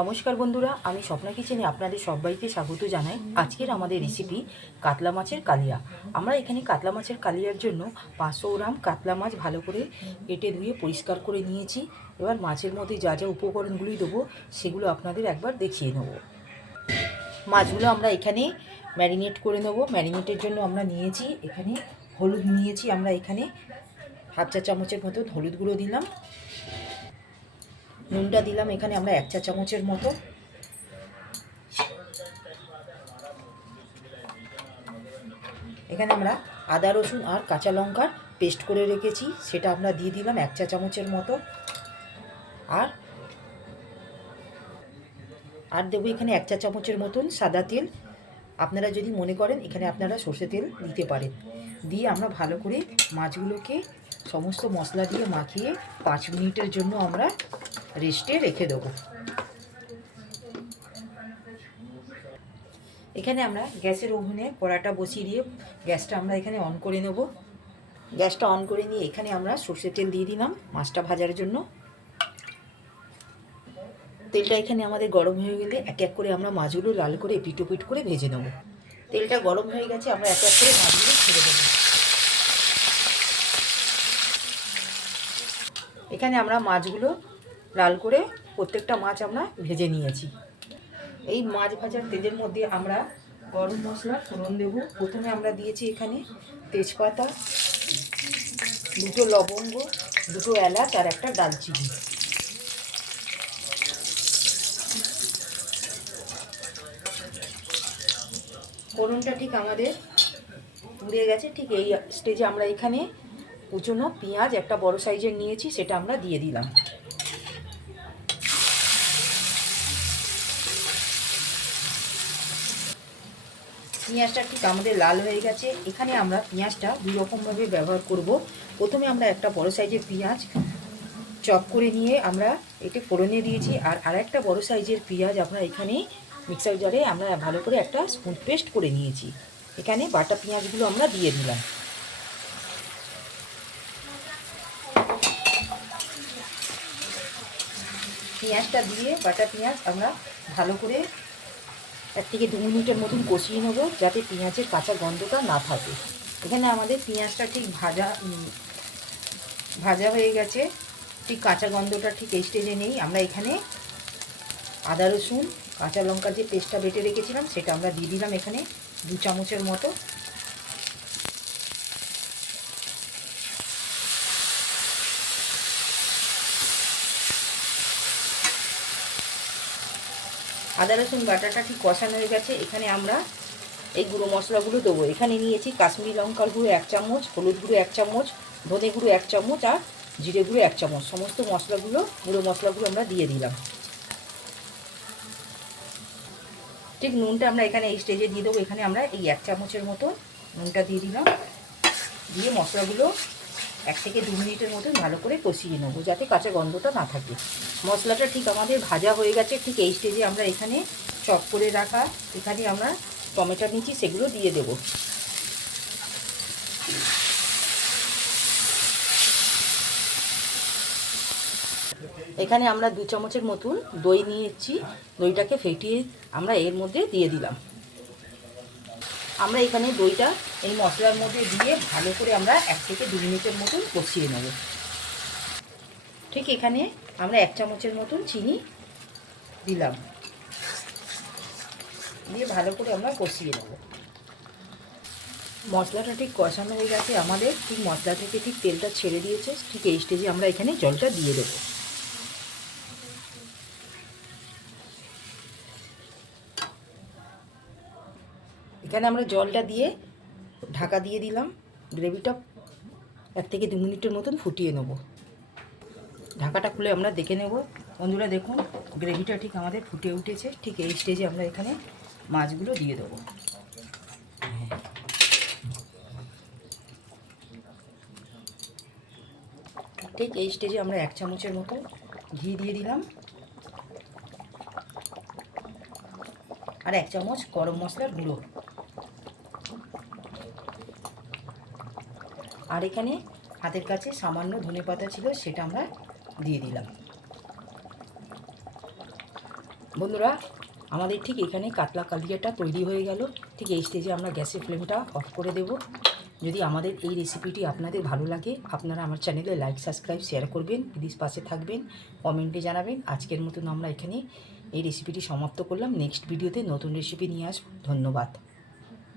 নমস্কার বন্ধুরা, আমি স্বপ্না কিচেনে আপনাদের সবাইকে স্বাগত জানাই। আজকের আমাদের রেসিপি কাতলা মাছের কালিয়া। আমরা এখানে কাতলা মাছের কালিয়ার জন্য 500 গ্রাম কাতলা মাছ ভালো করে কেটে ধুয়ে পরিষ্কার করে নিয়েছি। এবার মাছের মধ্যে যা যা উপকরণগুলি দেবো সেগুলো আপনাদের একবার দেখিয়ে নেব। মাছগুলো আমরা এখানে ম্যারিনেট করে নেব। ম্যারিনেটের জন্য আমরা নিয়েছি এখানে হলুদ নিয়েছি, আমরা এখানে হাফ চা চামচের মতো হলুদ গুঁড়ো দিলাম। নুনটা দিলাম এখানে আমরা 1 চা চামচের মতো। এখানে আমরা আদা রসুন আর কাঁচা লঙ্কার পেস্ট করে রেখেছি, সেটা আমরা দিয়ে দিলাম 1 চা চামচের মতো। আর দেবো এখানে 1 চা চামচের মতন সাদা তেল। আপনারা যদি মনে করেন এখানে আপনারা সর্ষে তেল দিতে পারেন। দিয়ে আমরা ভালো করে মাছগুলোকে সমস্ত মশলা দিয়ে মাখিয়ে 5 মিনিটের জন্য আমরা রেস্টে রেখে দেবো। এখানে আমরা গ্যাসের ওভেনে কড়াটা বসিয়ে দিয়ে গ্যাসটা আমরা এখানে অন করে নেব। গ্যাসটা অন করে নিয়ে এখানে আমরা সর্ষের তেল দিয়ে দিলাম মাছটা ভাজার জন্য। তেলটা এখানে আমাদের গরম হয়ে গেলে এক এক করে আমরা মাছগুলো লাল করে এপিট ওপিট করে ভেজে নেব। তেলটা গরম হয়ে গেছে, আমরা এক এক করে মাছগুলো ছেড়ে দেবো। এখানে আমরা মাছগুলো লাল করে প্রত্যেকটা মাছ আমরা ভেজে নিয়েছি। এই মাছ ভাজার তেলের মধ্যে আমরা গরম মশলা ফোড়ন দেবো। প্রথমে আমরা দিয়েছি এখানে তেজপাতা, 2টো লবঙ্গ, 2টো এলাচ আর একটা দালচিনি। ফোড়নটা ঠিক আমাদের পুড়ে গেছে। ঠিক এই স্টেজে আমরা এখানে কুচনো পেঁয়াজ একটা বড় সাইজের নিয়েছি, সেটা আমরা দিয়ে দিলাম। পেঁয়াজটা ঠিক আমাদের লাল হয়ে গেছে। এখানে আমরা পেঁয়াজটা দুই রকমভাবে ব্যবহার করব। প্রথমে আমরা একটা বড় সাইজের পেঁয়াজ চপ করে নিয়ে আমরা একে ফোড়নে দিয়েছি, আর আরেকটা বড় সাইজের পেঁয়াজ আমরা এখানে মিক্সার জারে আমরা ভালো করে একটা স্মুথ পেস্ট করে নিয়েছি। এখানে বাটা পেঁয়াজগুলো আমরা দিয়ে দিলাম। পেঁয়াজটা দিয়ে বাটা পেঁয়াজ আমরা ভালো করে 1 থেকে 2 মিনিটের মতন কষিয়ে নেব, যাতে পেঁয়াজের কাঁচা গন্ধটা না থাকে। এখানে আমাদের পেঁয়াজটা ঠিক ভাজা হয়ে গেছে, ঠিক কাঁচা গন্ধটা ঠিক এই স্টেজে নেই। আমরা এখানে আদা রসুন কাঁচা লঙ্কার যে পেস্টটা বেটে রেখেছিলাম সেটা আমরা দিয়ে দিলাম এখানে 2 চামচের মতো। আদা রসুন বাটাটা ঠিক কষানো হয়ে গেছে। এখানে আমরা এই গুঁড়ো মশলাগুলো দেবো। এখানে নিয়েছি কাশ্মীরি লঙ্কার গুঁড়ো 1 চামচ, হলুদ গুঁড়ো 1 চামচ, ধনে গুঁড়ো 1 চামচ আর জিরে গুঁড়ো 1 চামচ। সমস্ত মশলাগুলো গুঁড়ো মশলাগুলো আমরা দিয়ে দিলাম। ঠিক নুনটা আমরা এখানে এই স্টেজে দিয়ে দেবো। এখানে আমরা এই 1 চামচের মতো নুনটা দিয়ে দিলাম। দিয়ে মশলাগুলো 1 থেকে 2 মিনিটের মতন ভালো করে কষিয়ে নেবো, যাতে কাঁচা গন্ধটা না থাকে। মশলাটা ঠিক আমাদের ভাজা হয়ে গেছে। ঠিক এই স্টেজে আমরা এখানে চপ করে রাখা এখানে আমরা টমেটো নিচ্ছি, সেগুলো দিয়ে দেব। এখানে আমরা 2 চামচের মতন দই নিয়েছি। দইটাকে ফেটিয়ে আমরা এর মধ্যে দিয়ে দিলাম। আমরা এখানে দইটা এই মশলার মধ্যে দিয়ে ভালো করে আমরা 1 থেকে 2 মিনিটের মতন কষিয়ে নেব। ঠিক এখানে আমরা 1 চামচের মতন চিনি দিলাম, দিয়ে ভালো করে আমরা কষিয়ে নেব। মশলাটা ঠিক কষানো হয়ে গেছে আমাদের। ঠিক মশলা থেকে ঠিক তেলটা ছেড়ে দিয়েছে। ঠিক এই স্টেজে আমরা এখানে জলটা দিয়ে দেবো। এখানে আমরা জলটা দিয়ে ঢাকা দিয়ে দিলাম। গ্রেভিটা 1 থেকে 2 মিনিটের মতন ফুটিয়ে নেব। ঢাকাটা খুলে আমরা দেখে নেব। বন্ধুরা দেখুন, গ্রেভিটা ঠিক আমাদের ফুটে উঠেছে। ঠিক এই স্টেজে আমরা এখানে মাছগুলো দিয়ে দেবো। ঠিক এই স্টেজে আমরা 1 চামচের মতো ঘি দিয়ে দিলাম, আর 1 চামচ গরম মশলার গুঁড়ো। আর এখানে হাতের কাছে সামান্য ধনেপাতা ছিল, সেটা আমরা দিয়ে দিলাম। বন্ধুরা, আমাদের ঠিক এখানে কাতলা কালিয়াটা তৈরি হয়ে গেল। ঠিক এই স্টেজে আমরা গ্যাসের ফ্লেমটা অফ করে দেব। যদি আমাদের এই রেসিপিটি আপনাদের ভালো লাগে, আপনারা আমার চ্যানেলে লাইক, সাবস্ক্রাইব, শেয়ার করবেন। প্লিজ পাশে থাকবেন, কমেন্টে জানাবেন। আজকের মতন আমরা এখানে এই রেসিপিটি সমাপ্ত করলাম। নেক্সট ভিডিওতে নতুন রেসিপি নিয়ে আসব। ধন্যবাদ।